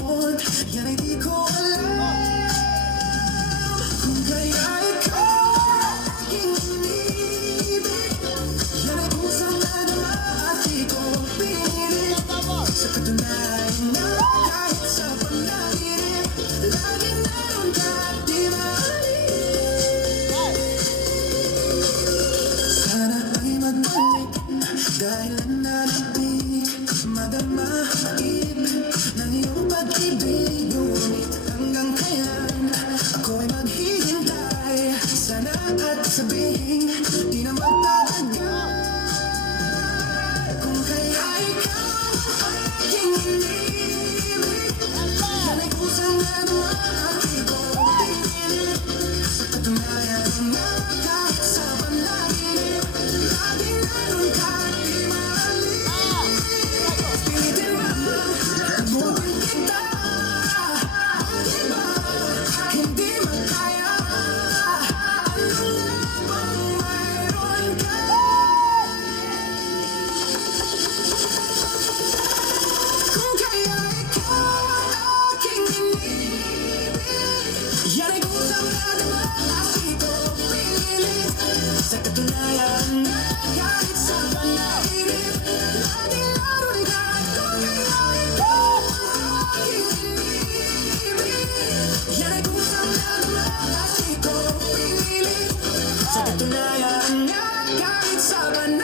want, yan ay di ko alam. Kung kaya ikaw aking inibig, yan ay pusang nadama at di ko pinilit. Sa katunayan na kahit sa panaginip, lagi naroon ka at di maalis. Sana ay magbalik dahil nananabik, madama ng iyong pag-ibig. Ngunit hanggang kailan ako'y maghihintay? Sana at sabihin di na magtatagal. Kung kaya ikaw aking inibig, yan ay kusang nadama at di ko pinilit. Sa katunayan na kahit sa panaginip, lagi naroon ka at di maalis. Pilitin ba, abutin kita, bakit ba hindi makaya? Ano nga bang mayroon ka? Kung kaya ikaw aking inibig, yan ay kusang nadama at di ko pinilit. Sa katunayan na kahit sa panaginip, laging naroon ka. Kung kaya ikaw aking inibig, yan ay kusang nadama at di ko pinilit. Sa katunayan na kahit sa panaginip,